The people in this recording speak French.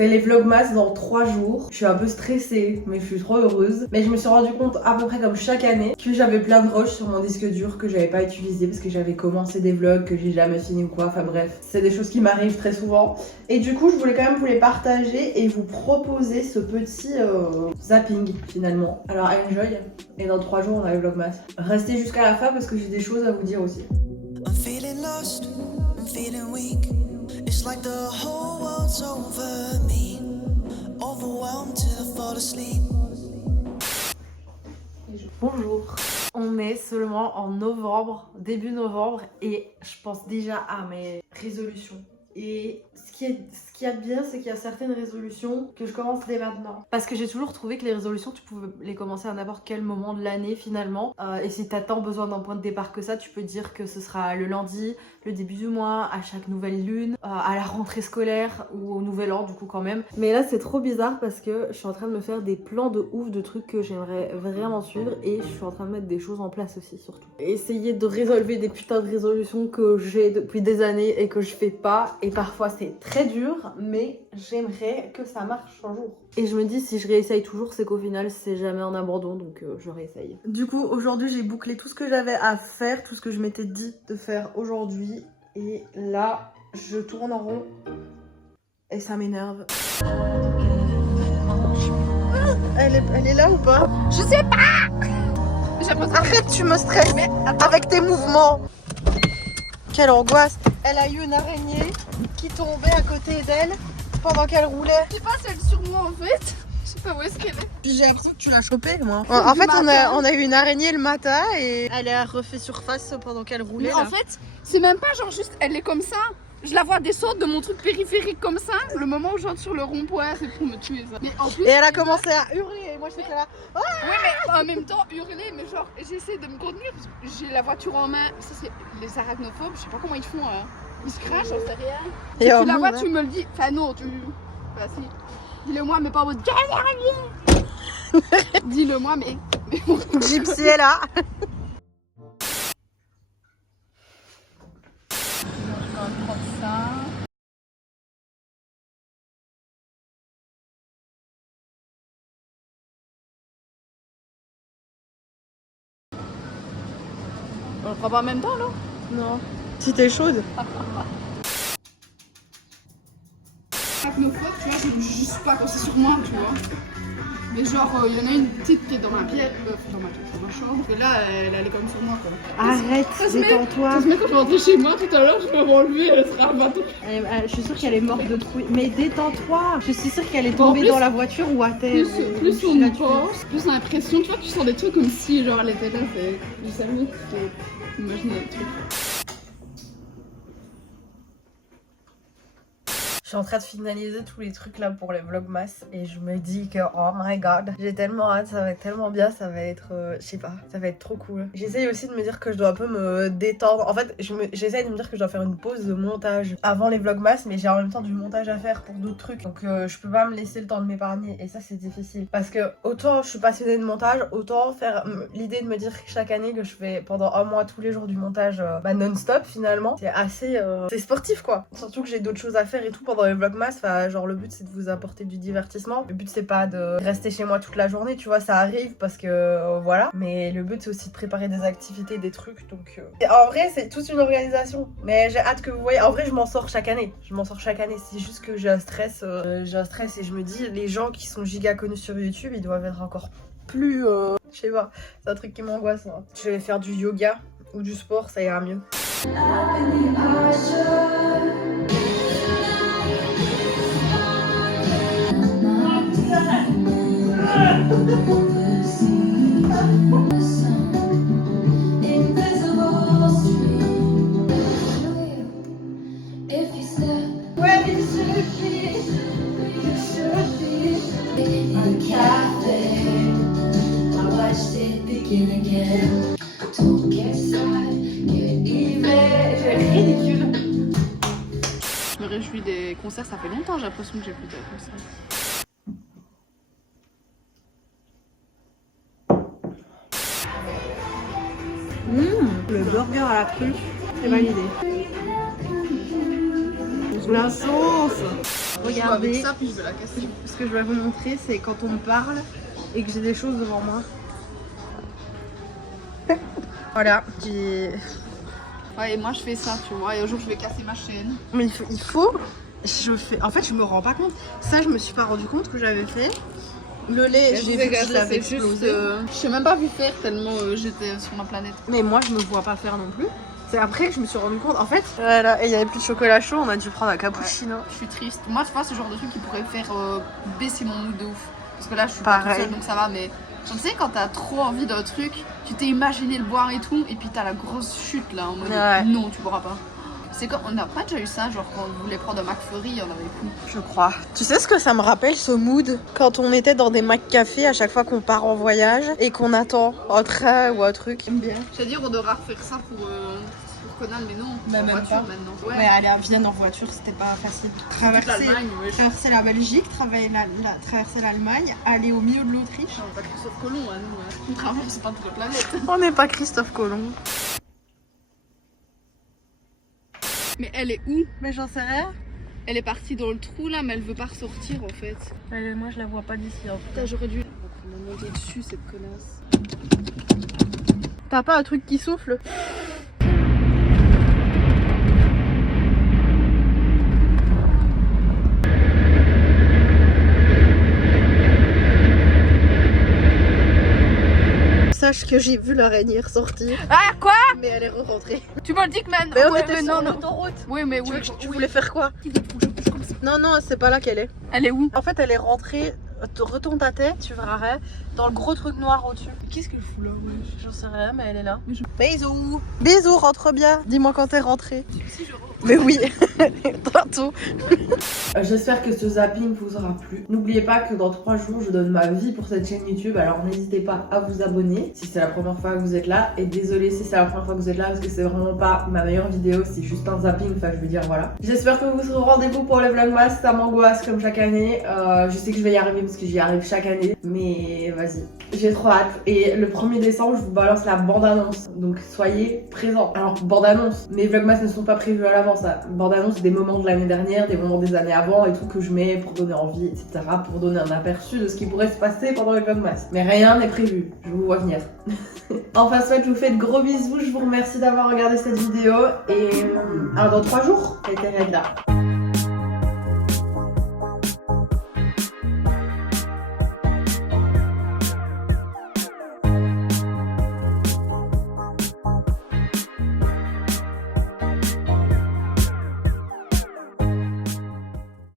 fais les vlogmas dans 3 jours. Je suis un peu stressée, mais je suis trop heureuse. Mais je me suis rendu compte à peu près comme chaque année que j'avais plein de rushs sur mon disque dur que j'avais pas utilisé parce que j'avais commencé des vlogs que j'ai jamais fini ou quoi. Enfin bref, c'est des choses qui m'arrivent très souvent. Et du coup, je voulais quand même vous les partager et vous proposer ce petit zapping finalement. Alors enjoy. Et dans 3 jours, on a les vlogmas. Restez jusqu'à la fin parce que j'ai des choses à vous dire aussi. I'm feeling lost, I'm feeling weak. It's like the whole world's over me. Overwhelmed till I fall asleep. Bonjour. On est seulement en novembre, début novembre, et je pense déjà à mes résolutions. Et ce qui est bien, c'est qu'il y a certaines résolutions que je commence dès maintenant. Parce que j'ai toujours trouvé que les résolutions, tu pouvais les commencer à n'importe quel moment de l'année finalement. Et si t'as tant besoin d'un point de départ que ça, tu peux dire que ce sera le lundi, le début du mois, à chaque nouvelle lune, à la rentrée scolaire ou au nouvel an du coup quand même. Mais là c'est trop bizarre parce que je suis en train de me faire des plans de ouf de trucs que j'aimerais vraiment suivre et je suis en train de mettre des choses en place aussi surtout. Essayer de résolver des putains de résolutions que j'ai depuis des années et que je fais pas. Et parfois c'est très dur, mais j'aimerais que ça marche un jour. Et je me dis si je réessaye toujours, c'est qu'au final c'est jamais un abandon, donc je réessaye. Du coup aujourd'hui j'ai bouclé tout ce que j'avais à faire, tout ce que je m'étais dit de faire aujourd'hui. Et là je tourne en rond et ça m'énerve. Elle est là ou pas? Je sais pas. Arrête, tu me stresses avec tes mouvements. Quelle angoisse. Elle a eu une araignée qui tombait à côté d'elle pendant qu'elle roulait. Je sais pas si elle est sur moi en fait. Je sais pas où est-ce qu'elle est. Puis j'ai l'impression que tu l'as chopée, moi. En fait, on a eu une araignée le matin et elle a refait surface pendant qu'elle roulait. Mais en fait, c'est même pas genre juste elle est comme ça. Je la vois descendre de mon truc périphérique comme ça. Le moment où j'entre sur le rond-point, c'est pour me tuer ça. Mais en plus, et elle a commencé à hurler et moi j'étais là. ouais, mais en même temps hurler, mais genre j'essaie de me contenir parce que j'ai la voiture en main. Ça c'est les arachnophobes, je sais pas comment ils font. Ils se crachent, j'en sais rien. Si tu la vois, tu me le dis. Enfin non, enfin si. Dis-le moi, mais pas en mode dis-le moi, mais Gypsy est là. on le fera pas en même temps, non? Non. Si t'es chaude. Arachnophobe, tu vois, je suis pas quand c'est sur moi, tu vois. Mais genre, il y en a une petite qui est dans ma pièce, dans ma chambre, et là, elle est comme sur moi, quoi. Arrête, détends-toi. Ça se met quand je vais rentrer chez moi tout à l'heure, je vais m'enlever, elle sera abattue. Je suis sûre qu'elle est morte de trouille. Mais détends-toi. Je suis sûre qu'elle est tombée dans la voiture ou à terre. Plus on y pense, plus on a l'impression, tu vois, tu sens des trucs comme si, genre, elle était là, c'est du cerveau qui imagine des trucs. Je suis en train de finaliser tous les trucs là pour les vlogmas et je me dis que oh my god, j'ai tellement hâte, ça va être tellement bien, ça va être, je sais pas, ça va être trop cool. J'essaye aussi de me dire que je dois un peu me détendre. En fait, j'essaye de me dire que je dois faire une pause de montage avant les vlogmas, mais j'ai en même temps du montage à faire pour d'autres trucs. Donc je peux pas me laisser le temps de m'épargner et ça c'est difficile. Parce que autant je suis passionnée de montage, autant faire l'idée de me dire chaque année que je fais pendant un mois tous les jours du montage non-stop finalement. C'est assez, c'est sportif quoi. Surtout que j'ai d'autres choses à faire et tout pendant les vlogmas, enfin, genre le but c'est de vous apporter du divertissement. Le but c'est pas de rester chez moi toute la journée, tu vois, ça arrive parce que voilà. Mais le but c'est aussi de préparer des activités, des trucs. Donc et en vrai c'est toute une organisation. Mais j'ai hâte que vous voyez. En vrai je m'en sors chaque année. Je m'en sors chaque année. C'est juste que j'ai un stress et je me dis les gens qui sont giga connus sur YouTube ils doivent être encore plus je sais pas. C'est un truc qui m'angoisse. Hein. Je vais faire du yoga ou du sport, ça ira mieux. Je me réjouis des concerts, ça fait longtemps, j'ai l'impression que j'ai plus de concerts. Le burger à la truffe, c'est validé. La sauce. Regardez, avec ça, puis je vais la casser. ce que je vais vous montrer, c'est quand on me parle et que j'ai des choses devant moi. Voilà, j'ai... Ouais, et moi je fais ça, tu vois, et un jour je vais casser ma chaîne. Mais il faut... Je fais... En fait, je me rends pas compte. Ça, je me suis pas rendu compte que j'avais fait. Le lait, j'ai vu que je l'avais explosé. Je sais même pas vu faire tellement j'étais sur ma planète. Mais moi, je me vois pas faire non plus. C'est après que je me suis rendu compte. En fait, voilà, et il y avait plus de chocolat chaud, on a dû prendre un cappuccino. Ouais, je suis triste. Moi, tu vois, ce genre de truc qui pourrait faire baisser mon mood de ouf. Parce que là, je suis Pareil. pas toute seule, donc ça va, mais tu sais, quand t'as trop envie d'un truc, tu t'es imaginé le boire et tout, et puis t'as la grosse chute là, en mode Ouais. non, tu boiras pas. C'est comme, on n'a pas déjà eu ça, genre quand on voulait prendre un McFlurry, on avait plus. Je crois. Tu sais ce que ça me rappelle, ce mood? Quand on était dans des McCafé à chaque fois qu'on part en voyage et qu'on attend un train ou un truc. J'aime bien. C'est-à-dire, on devra refaire ça pour Conan, mais non, Bah, en même voiture pas. maintenant. Ouais. Mais aller à Vienne en voiture, c'était pas facile. Traverser la Belgique, traverser l'Allemagne, aller au milieu de l'Autriche. On pas Christophe Colomb, hein, nous. On traverse pas toute la planète. On n'est pas Christophe Colomb. Mais elle est où? Mais j'en sais rien. Elle est partie dans le trou là, mais elle veut pas ressortir en fait. Moi, je la vois pas d'ici en tout cas. Putain, j'aurais dû. On m'a monté dessus cette connasse. T'as pas un truc qui souffle? Sache que j'ai vu l'araignée ressortir, Ah quoi? mais elle est re-rentrée. Tu me le dis que maintenant. Mais on Ouais, était mais sur non, non. l'autoroute. Oui, mais oui. Tu voulais faire quoi? Faut que je bouge comme ça. Non, non, c'est pas là qu'elle est. Elle est où? En fait, elle est rentrée. Retourne ta tête, tu verras rien. Dans le gros truc noir au-dessus. Qu'est-ce qu'elle fout là? J'en sais rien, mais elle est là. Mais je- Bisous. Bisous, rentre bien. Dis-moi quand t'es rentrée. Si je rentre. Mais oui, tantôt. J'espère que ce zapping vous aura plu. N'oubliez pas que dans 3 jours, je donne ma vie pour cette chaîne YouTube. Alors n'hésitez pas à vous abonner si c'est la première fois que vous êtes là. Et désolé si c'est la première fois que vous êtes là parce que c'est vraiment pas ma meilleure vidéo. C'est juste un zapping, enfin je veux dire voilà. J'espère que vous serez au rendez-vous pour le vlogmas. Ça m'angoisse comme chaque année. Je sais que je vais y arriver parce que j'y arrive chaque année. Mais vas-y, j'ai trop hâte. Et le 1er décembre, je vous balance la bande-annonce. Donc soyez présents. Alors bande-annonce, mes vlogmas ne sont pas prévus à l'avance. Bande-annonce des moments de l'année dernière, des moments des années avant et tout que je mets pour donner envie, etc. Pour donner un aperçu de ce qui pourrait se passer pendant les vlogmas. Mais rien n'est prévu, je vous vois venir. Enfin soit, je vous fais de gros bisous, je vous remercie d'avoir regardé cette vidéo et dans 3 jours, ça a été là.